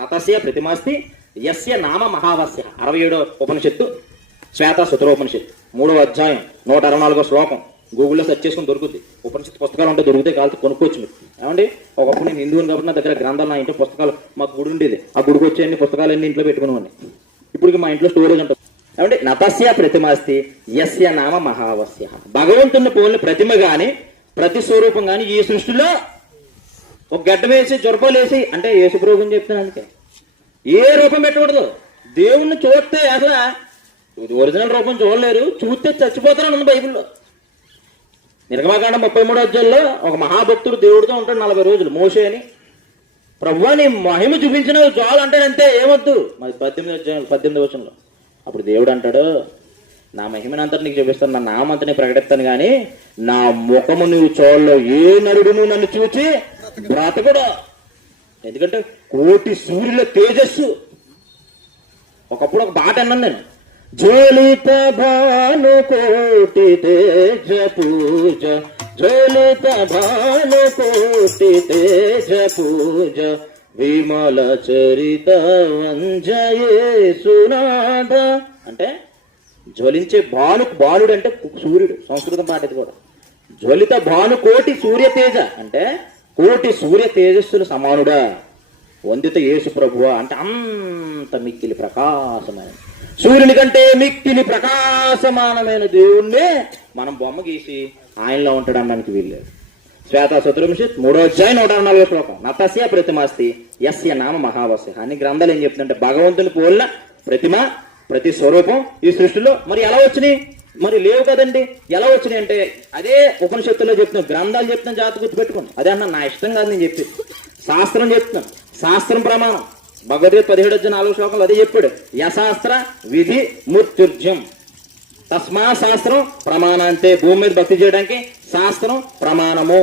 నతస్య ప్రతిమాస్తి యస్య నామ మహావస్య. 67వ ఉపనిషత్తు శ్వేతసుతరోపనిషత్తు 3వ అధ్యాయం 164వ శ్లోకం. గూగుల్లో సెర్చ్ చేసుకుని దొరుకుతుంది. ఉపనిషత్తు పుస్తకాలు ఉంటే దొరికితే కాదు కొనుక్కోవచ్చు మీరు. ఏమండి, ఒకప్పుడు నేను హిందువుని కాబట్టి నా దగ్గర గ్రంథాలు, నా ఇంట్లో పుస్తకాలు, మాకు గుడి ఉండేది, ఆ గుడికి వచ్చే పుస్తకాలన్నీ ఇంట్లో పెట్టుకునేవాడిని. ఇప్పుడు మా ఇంట్లో స్టోరేజ్ ఉంటుంది. ఏమంటే నతస్య ప్రతిమాస్తి యస్య నామ మహావస్య. భగవంతుని పోలిన ప్రతిమ గాని ప్రతి స్వరూపం గాని ఈ సృష్టిలో ఒక గడ్డ వేసి జొరపాలు వేసి, అంటే యేసుప్రభు అని చెప్తాను అందుకే, ఏ రూపం పెట్టకూడదు. దేవుణ్ణి చూస్తే అసలు ఒరిజినల్ రూపం చూడలేరు, చూస్తే చచ్చిపోతారని ఉంది బైబిల్లో. నిర్గమకాండం 33వ అధ్యాయంలో ఒక మహాభక్తుడు దేవుడితో ఉంటాడు 40 రోజులు, మోషే అని. ప్రభువా నీ మహిమ చూపించిన చాలు అంటాడంతే, ఏమొద్దు. మరి 18వ వచనంలో అప్పుడు దేవుడు అంటాడు, నా మహిమని అంతా నీకు చూపిస్తాను, నా నామంతా నీకు ప్రకటిస్తాను, కానీ నా ముఖము నువ్వు చూడలో ఏ నరుడును నన్ను చూచి బ్రతకడు. ఎందుకంటే కోటి సూర్యుల తేజస్సు. ఒకప్పుడు ఒక పాట అన్నాను నేను, జ్వలిత భాను కోటి తేజ పూజ, జ్వలిత భాను కోటి తేజ పూజ, విమల చరిత వంజయేసునాథ. అంటే జ్వలించే బాలుడు అంటే సూర్యుడు, సంస్కృతం పాట ఇది కూడా. జ్వలిత భాను కోటి సూర్య తేజ అంటే కోటి సూర్య తేజస్సులు సమానుడా వందిత యేసు ప్రభువా అంటే అంత మిక్కిలి ప్రకాశమైన, సూర్యుని కంటే మిక్కిలి ప్రకాశమానమైన దేవుణ్ణి మనం బొమ్మ గీసి ఆయనలో ఉంటాడు అనడానికి వీల్లేదు. శ్వేతసుతరోపనిషత్ 3వ అధ్యాయం 164వ శ్లోకం. నతస్య ప్రతిమాస్తి యస్య నామ మహావస్య. అన్ని గ్రంథాలు ఏం చెప్తుందంటే భగవంతుని పోలిన ప్రతిమ ప్రతి స్వరూపం ఈ సృష్టిలో మరి ఎలా వచ్చినాయి? మరి లేవు కదండి. ఎలా వచ్చినాయి అంటే అదే ఉపనిషత్తుల్లో చెప్తున్నాం, గ్రంథాలు చెప్తున్నాం, జాగ్రత్త గుర్తుపెట్టుకోండి. అదే అన్న నా ఇష్టం కాదు నేను చెప్పి, శాస్త్రం చెప్తున్నాం, శాస్త్రం ప్రమాణం. భగవద్గీత 17:4 శ్లోకంలో అదే చెప్పాడు, యశాస్త్ర విధి మృత్యుర్జం తస్మా శాస్త్రం ప్రమాణాంతే. భూమి మీద భక్తి చేయడానికి శాస్త్రం ప్రమాణము.